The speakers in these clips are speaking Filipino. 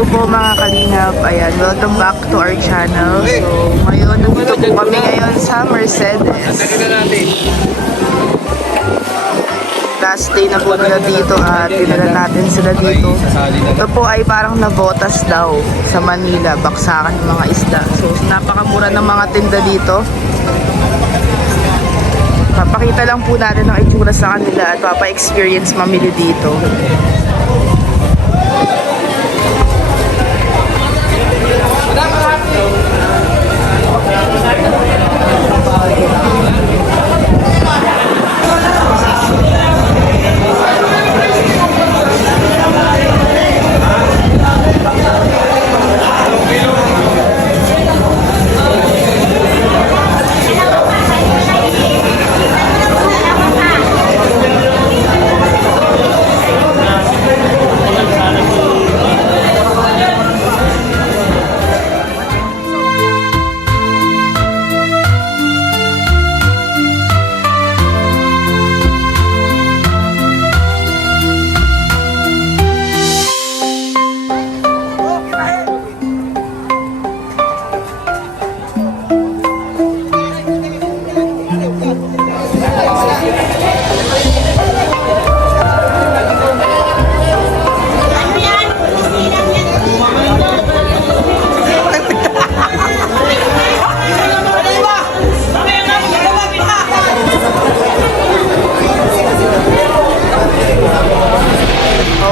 Hello po mga kalingap. Ayan, welcome back to our channel. So, ngayon, nandito po kami ngayon sa Mercedes. Last day na po nila dito at dinala natin sila dito. Ito po ay parang nabotas daw sa Manila, baksakan ng mga isda. So, napakamura ng mga tinda dito. Papakita lang po natin ang itsura sa kanila at papa-experience mamili dito.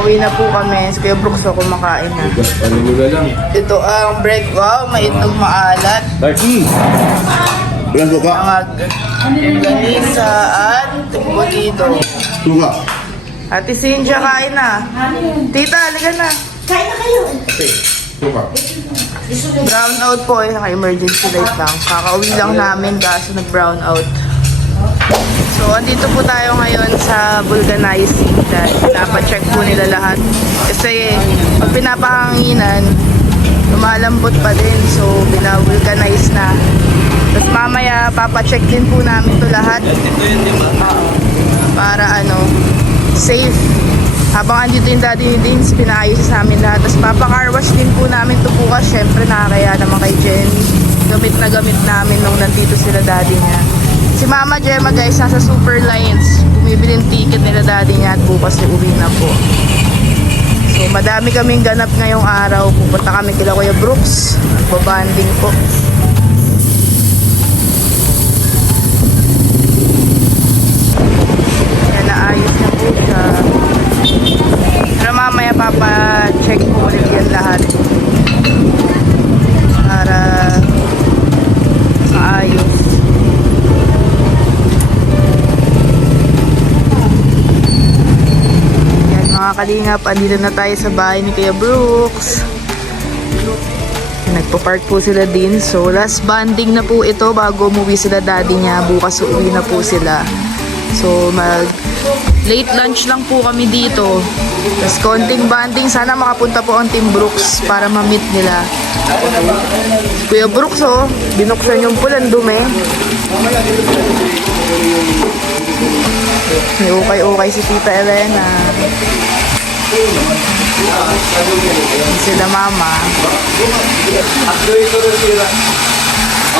Uwi na po kami. Si Kuya Brooks o kumakain na. Panimula lang. Ito ang bread. Wow, may itong maalat. Walang suka. Mga ganisa at bolido. Suka. Ate Cynthia, kain na. Tita, halika na. Suka. Brown out po eh. Naka-emergency light lang. Kakauwi lang namin kaso nag-brown out. So, andito po tayo ngayon sa vulcanizing dahil pinapacheck po nila lahat. Kasi, pag pinapahanginan, lumalambot pa din. So, binavulcanize na. Tapos mamaya, papacheck din po namin to lahat. Para safe. Habang andito yung daddy ni Dins, pinaayos sa amin lahat. Tapos papakarwash din po namin to bukas. Syempre, nakakaya naman kay Jenny. Gamit na gamit namin nung nandito sila daddy niya. Si Mama Gemma guys, nasa Super Lines. Bumibili ng ticket nila daddy niya at bukas uwi na po. So madami kaming ganap ngayong araw. Pupunta kami kila Kuya Brooks. Babanding po. Kaya naayos na po siya. Pero mamaya papa-check po ulit yan lahat. Para maayos. Mga kalingap, andito na tayo sa bahay ni Kuya Brooks. Nagpa-park po sila din. So, last banding na po ito bago umuwi sila daddy niya. Bukas uuwi na po sila. So, late lunch lang po kami dito. Tapos, konting banding. Sana makapunta po ang Team Brooks para ma-meet nila. Kuya Brooks, binuksan yung pulan dumi. May ukay-ukay si Tita Elena. Sila Mama. Actually, ito rin sila.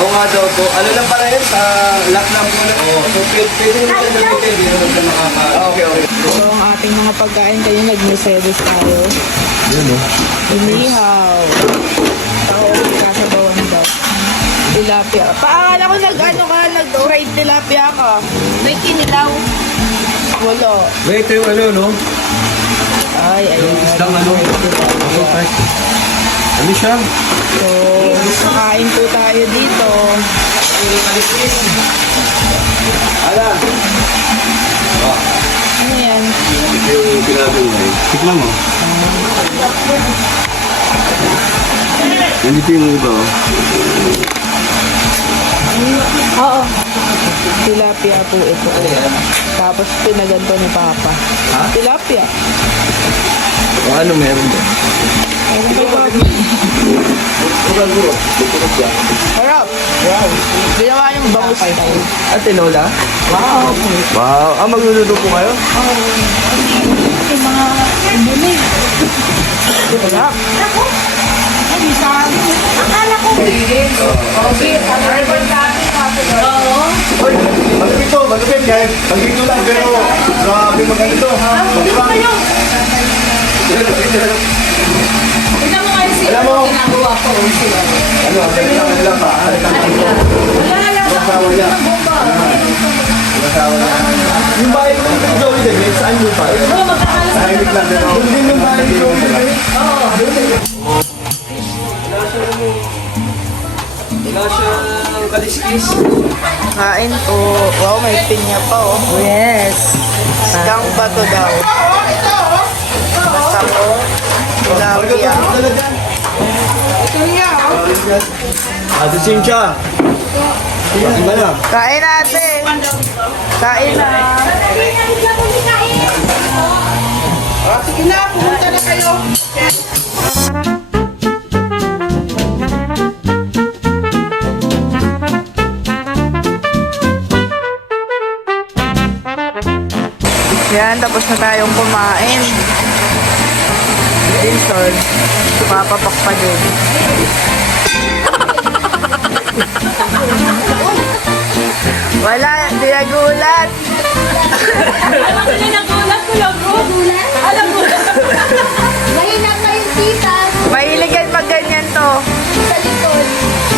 Oo nga daw po. Ano lang pala yun? Sa lock lang po na. Oo. So, pwede naman siya gamitin. Hindi naman siya makaka... Okay. So, ang ating mga pagkain kayo nag-Mercedes tayo. Yan o. Inihaw. Kasabawan daw. Tilapia. Paakala ko nag-ride tilapia ka. May kinilaw. Wala. Wait, ito yung no? Ay, ayun. Isang ano siya? So, kakain po tayo dito. Alam. Ano yan? Ito yung pinagawa eh. Tikman mo. Nandito yung iba o. Oo. Tilapia po ito. Tapos pinaganto ni Papa. Ha? Tilapia. O ano meron doon? Ayun kay Papa. Harap. Wow. Ginawa yung bangus. At tinola? Wow. Wow. Ah, magluluto po kayo? Yung mga bumi. Akala ko. Malupit to, malupit kahit pagkito lang pero grabe maganda ha. Tignan mo kayo sila. Alam mo, Ginagawa ko. ano, kailangan lang ba? Masawa niya. Masawa niya. Yung bahay ko ng Joey David, saan yung bahay? Tahimik lang pero. Doon din yung bahay ni Joey David. Wala siyang kaliskis. Kain po. Wow, may pinya pa oh. Yes. Skang ba to daw? Basta ko. Tilapia. Ate Cynthia. Iba na. Kain natin. Kain na. Sige na, pumunta na kayo. Yan, tapos na tayong kumain. Dinson, papapak pa din. Wala, di nagulat. Alam ko na nagulat ko lang bro. Alam mo. Mahina ka yung tita Mahilig yan pag ganyan to. sa likod.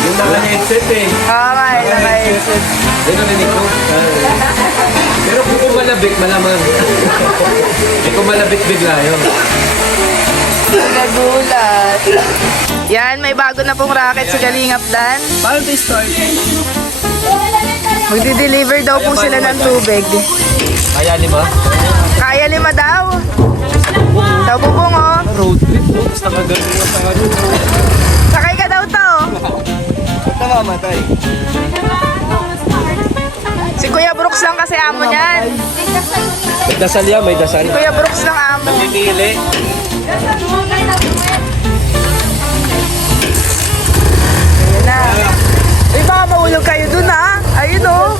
Yung naka-headset eh. Okay, naka-headset. Yan ang rinig ko. Pero kung kumalabit, malamang. Kung malabit, bigla yun. Nagulat. Yan, may bago na pong racket si Kalingap Dan. Paano tayo start? Magdi-deliver daw po sila ng tubig. Kaya 5? Kaya 5 daw. Daw bubong oh. Road trip, no? Tapos nakagaling na sa ano. Sakay ka daw to. Ba't namamatay? Si Kuya Brooks lang kasi amo niyan. May dasal yan, may dasal. Kuya Brooks lang amo. Pili. Ayun na. Uy, baka mahulog kayo dun ha. Ayun oh.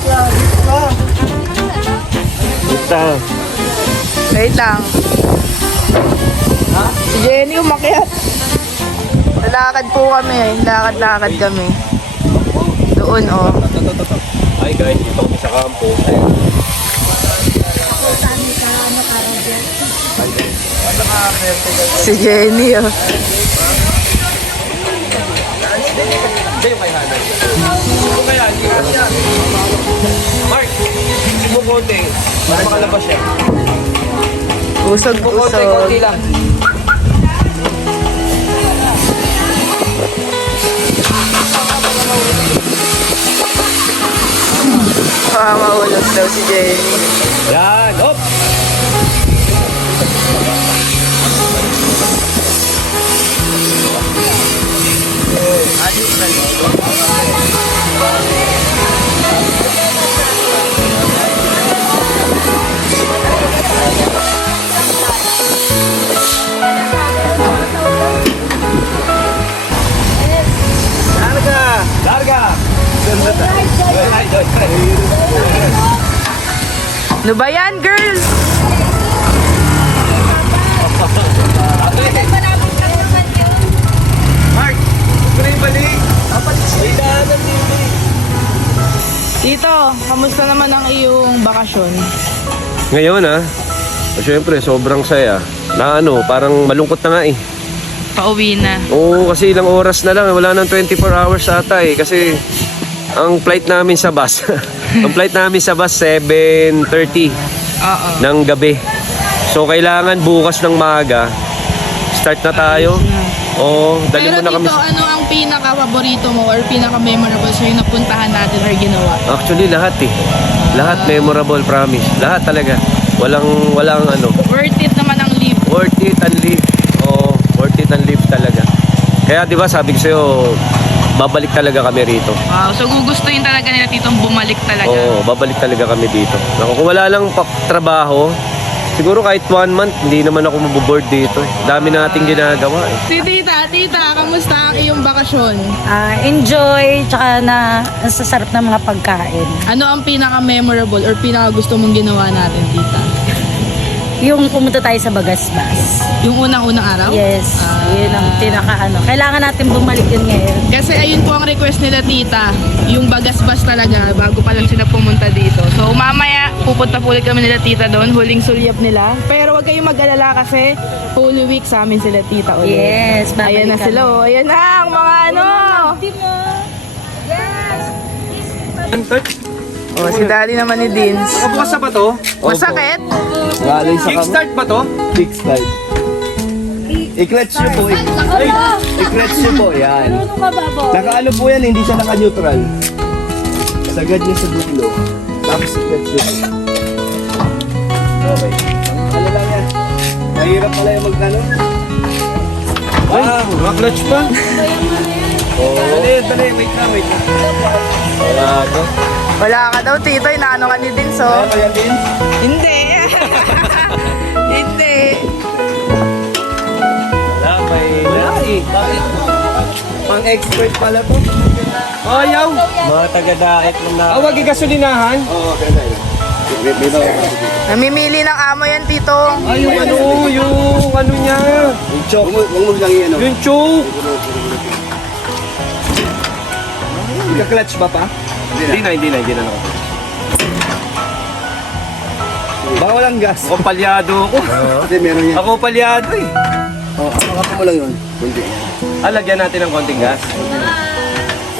Buta. Wait lang. Si Jenny umakyat. Lalakad po kami. Lakad-lakad kami. Doon oh. Hi guys, dito kami sa campo. Si Jenny oh. Mark, mo konti. Para makalabas siya. Usog-usog. lang. Baka mahulog daw si Jenny. Yan, hop! Larga! Larga! Ano ba yan, girls? Mark! Gusto na yung balik! May daanan dito eh. Tito, kamusta naman ang iyong bakasyon? Ngayon syempre sobrang saya. Na parang malungkot na nga eh. Pauwi na. Oo, kasi ilang oras na lang, wala nang 24 hours ata eh. Kasi ang flight namin sa bus, ang flight namin sa bus 7:30 Oo. ng gabi. So kailangan bukas ng maaga, start na tayo. Oo, dali Pero mo na kami. Tito, ano ang pinaka-paborito mo or pinaka-memorable sa'yo na puntahan natin or ginawa? Actually lahat eh. Lahat memorable, promise. Lahat talaga. Walang Worth it naman ang leave. worth it and live. Oo, worth it and live talaga. Kaya 'di ba sabi ko sa'yo, babalik talaga kami rito. Wow, so gugustuhin talaga nila Titong bumalik talaga. Oo, babalik talaga kami dito. Naku, kung wala lang trabaho, siguro kahit 1 month, hindi naman ako maboboard dito. Dami nating ginagawa eh. Si Tita, kamusta ang iyong bakasyon? Enjoy, tsaka na nasasarap ng mga pagkain. Ano ang pinaka-memorable or pinaka-gusto mong ginawa natin, Tita? Yung pumunta tayo sa Bagasbas. Yung unang-unang araw? Yes, yun ang Kailangan natin bumalik yun ngayon. Kasi ayun po ang request nila tita, yung Bagasbas talaga bago pa lang sila pumunta dito. So mamaya pupunta po ulit kami nila tita doon, huling sulyap nila. Pero wag kayong mag-alala kasi Holy Week sa amin sila tita ulit. Yes, babalik Ayan na kami. sila oh. Ayan na ang mga ano. Oh, si daddy naman ni Dins. Bukas na ba to? Masakit? Galing sa Kickstart ba to? Kickstart. I-clutch nyo po. I-clutch nyo po. Yan. Naka-ano po yan, hindi siya naka-neutral. Sagad niya sa dulo. Tapos i-clutch nyo po. Okay. Ano lang yan? Mahirap pala yung magkano. Ay, clutch pa. Dali, wait na. Wala ko. Wala ka daw tito, inaano ka ni Dins oh. Kaya ba yan din? Hindi. Hindi. Wala eh. Pang-expert pala po. Ayaw. Mga taga-daet lang na. Awag gasolinahan. Oo, ganda yun. Namimili ng amo yan tito. Ay, yung ano niya. Yung choke. Huwag mo lang yan. Yung choke. Nagka-clutch ba pa? Hindi na. Baka walang gas. Ako palyado ako. Hindi, meron yan. Ako palyado eh. Pakapa mo lang yun. Kundi. Lagyan natin ng konting gas.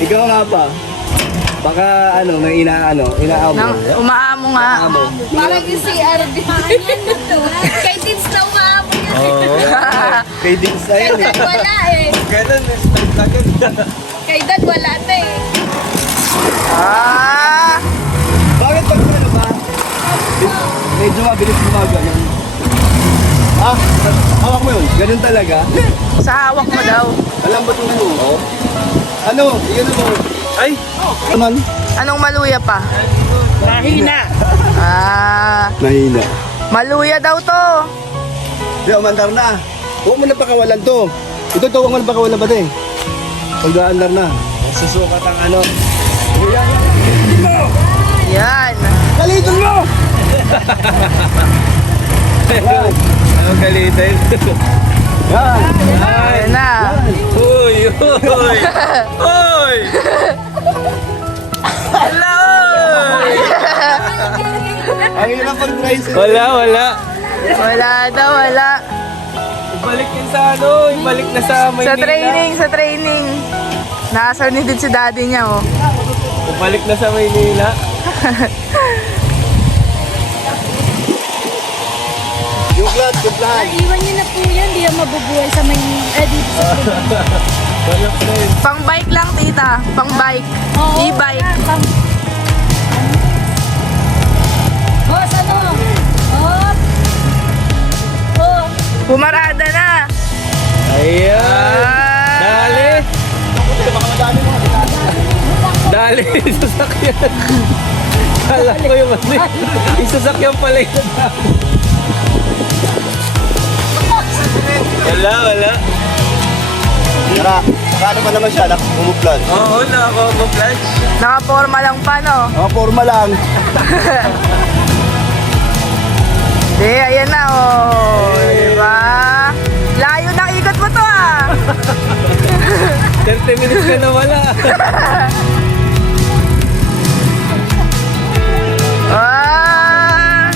Ikaw nga pa. Baka may inaamo. Nang umaamo nga. Parang yung CRD. Kay Tins na umaabot yun. Kay din sa Kay yun eh. Dad wala eh. Ganun. Kay Dad wala na eh. Ah! Bakit pag ano ba? Medyo mabilis gumagano. Hawak mo yun. Ganun talaga. Sa hawak mo daw. Alam ba itong ano? Ano? Yun mo. Ay! Naman? Anong maluya pa? Mahina. Ah, Mahina. maluya daw to. Di, umandar na. Huwag mo na pakawalan to. Ito, huwag mo na pakawalan ba ito eh. Pag-aandar na. Susukat ang ano. Yan. Kalitin mo! Anong galitin? Yan! Ayan na. Uy! Uy! Hello! Ang hirap pag-tricycle. Wala. Wala daw, wala. Ibalik yun sa ibalik na sa Maynila. Sa training. Nakasar ni din si daddy niya oh. Ibalik na sa Maynila. Yung clutch, yung plan. Iwan niyo na po yan. Di yan mabubuhay sa may dito sa Pang bike lang tita. Pang bike. E-bike. Boss, ano? Oh. Oh. Pumarada na. Ayan! Ah. Dali! Sasakyan! Kala ko yung yung sasakyan pala yun. Wala. Tara, paano pa naman siya? Umuplan. Oo, naka-camouflage. Nakaporma lang pa no. Mga forma lang. Di, ayan na oh. Diba? Layo ng ikot mo to ah. 30 minutes ka na wala. Ah.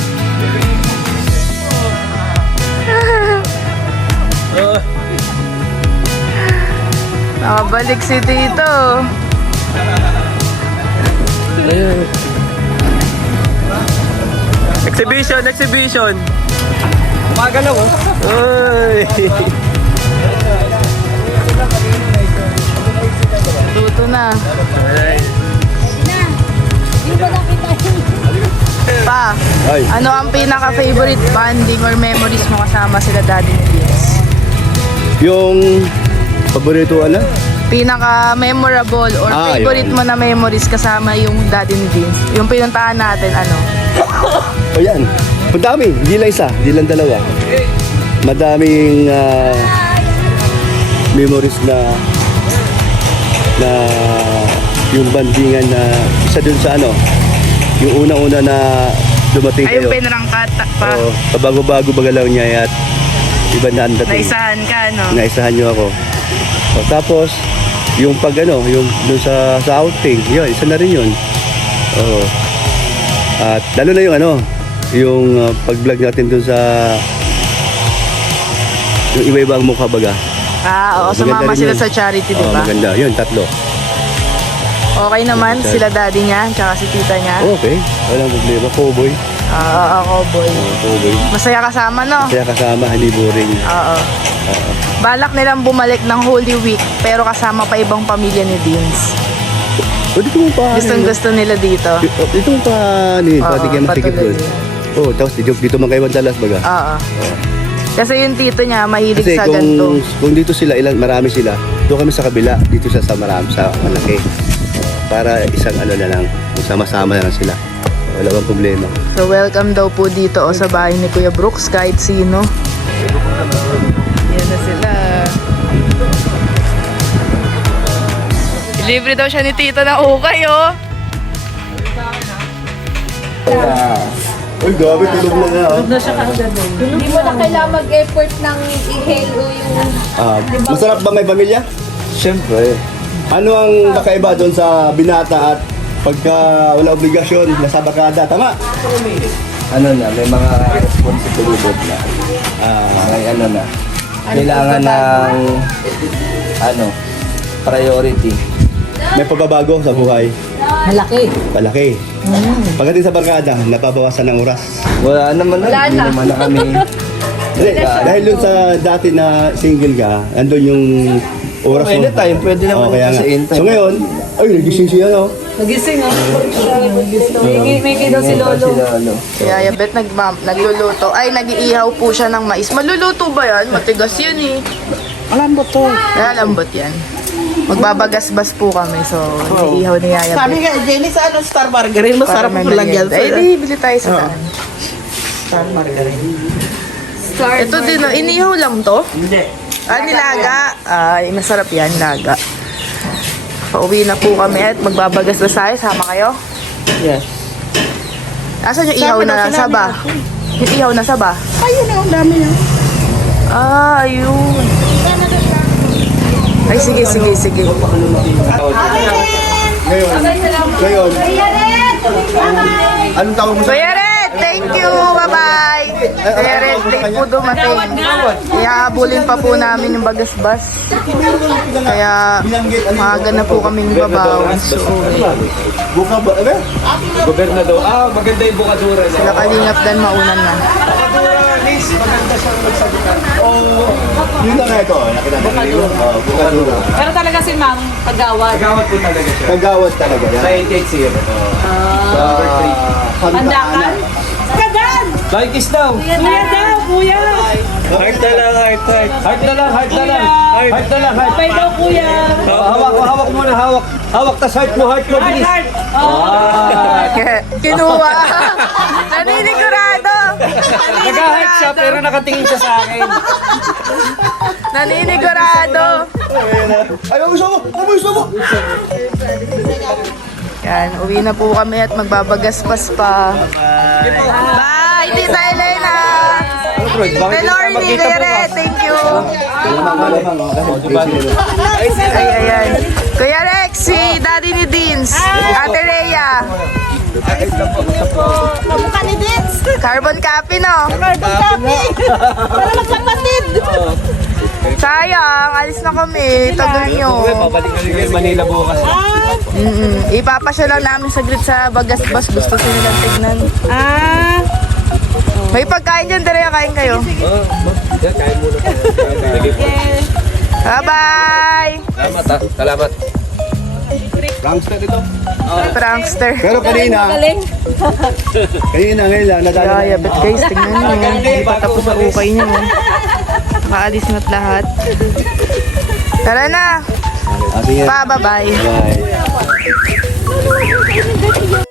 Oh, Nakabalik si Tito. Exhibition. Magalaw oh. Uy. Tuto na. Yung ba nakita yun? Pa, Ay. ano ang pinaka-favorite bonding or memories mo kasama sila daddy ni Dins? Yung paborito ano? Pinaka-memorable or Ah, favorite yun. mo na memories kasama yung daddy ni Dins? Yung pinuntahan natin, ano? O yan. Madami. Hindi lang isa. Hindi lang dalawa. Madaming memories na yung bandingan na isa dun sa ano. Yung unang-una na dumating Ay, yung kayo. pinrangkat pa. Oo, pabago-bago bagalaw niya at iba na ang dating. Naisahan ka, no? Naisahan niyo ako. O, tapos, yung pag ano, yung dun sa outing, yun, isa na rin yun. Oo. At lalo na yung ano, yung pag-vlog natin dun sa yung iba-iba ang mukha baga. Oo, Maganda sumama rin sila yun. sa charity, di Oo, ba? maganda. Yun, tatlo. Okay naman, sila daddy niya, tsaka si tita niya. Okay, walang problema. Cowboy. Oo, boy. Cowboy. Masaya kasama, no? Kaya kasama, hindi boring. Oo. Balak nilang bumalik ng Holy Week, pero kasama pa ibang pamilya ni Deans. Pwede ko pa. Gustong gusto nila dito. Dito mo pa, pati kayo masikip patuloy. doon. Oo, tapos dito man kayo madalas baga. Oo. Kasi yung tito niya, mahilig Kasi sa kung, ganito. kung dito sila, marami sila, doon kami sa kabila, dito sa marami, sa malaki. Para isang ano na lang, sama-sama na lang sila. Wala bang problema. So welcome daw po dito o sa bahay ni Kuya Brooks kahit sino. Yan na sila. Libre daw siya ni tito na ukay, oh. Uy, gabi, tulog na nga. Hindi mo na kailangan mag-effort ng i-hail o yung... Masarap ba may pamilya? Siyempre. Ano ang kakaiba doon sa binata at pagka wala obligasyon, nasa barkada? Tama? Ano na, may mga responsibilidad na. May ano na. Kailangan ng priority. May pagbabago sa buhay. Malaki. Palaki. Pagdating sa barkada, napabawasan ng oras. Wala naman na, hindi naman na kami. Hindi, dahil dun sa dati na single ka, andun yung oras mo. Anytime, pwede naman kaya kasi nga. anytime. So ngayon, ay, nagising siya, no? Nagising oh. May daw si Lolo. Si Yaya Bet nagluluto. Ay, nag-iihaw po siya ng mais. Maluluto ba yan? Matigas yan eh. Malambot to. Kaya lambot yan. Magbabagasbas po kami. So, nag-iihaw ni Yaya Bet. Sabi nga, Jenny, sa ano, Star Margarine, masarap Para mo may lagyan merienda. sa... Eh, di, bili tayo sa daan. Star Margarine. Ito din, oh, inihaw lang to? Hindi. Nilaga. Ay, masarap yan, laga. Pauwi na po kami at magbabagas na tayo. Sama kayo? Yes. Asan yung ihaw na saba? Yung ihaw na saba? Ayun ang dami na. Ayun. Ay, sige. Ngayon, anong tawag mo sa... Kuya Red, thank you. Bye-bye. Kuya Red, late po dumating. Kaya habulin pa po namin yung bagasbas. Kaya maaga na po kaming babawan. So, Buka ba? Ano? Gobernador. Maganda yung bukadura niya. sila Kalingap Dan maunan na. Yun na nga ito. Nakita natin. Bukadura. Pero talaga si Mang Pagawad. Kagawad po talaga siya. Kagawad talaga yan. Sa 880. Number 3. Pandakan? Kagan! Laikis daw. Kuya daw, kuya! Heart na lang, heart. Heart na lang. Heart na lang, heart. Sabay daw, kuya! Hawak muna, hawak. Hawak, tas heart mo, bilis. Heart! Kinuha. Naninigurado. Nag-heart siya, pero nakatingin siya sa akin. Naninigurado. Ay, ang gusto mo! Ang gusto mo! Yan, uwi na po kami at magbabagaspas pa. Bye! Tita Elena! Tita Lorny, Kuya Red, thank you! Ay, ayan. Kuya Rex, si Daddy ni Deans, Ate Rhea. Kamukha ni Dins! Carbon copy, no? Carbon copy! Para magkapatid! Sayang, alis na kami. Tagal nyo. Babalik na rin Manila bukas. Ipapasya lang namin saglit sa Bagasbas. Gusto ko nilang tignan. May pagkain dyan, Dere. Kain kayo. Kain muna po. Bye-bye! Salamat. Prankster ito. Prankster. Pero kanina ngayon lang, nadala Kaya, but guys, tingnan nyo. Hindi pa tapos ang ukay nyo. Nakaalis na't lahat. Tara na. Sige. Pa, bye-bye. Bye.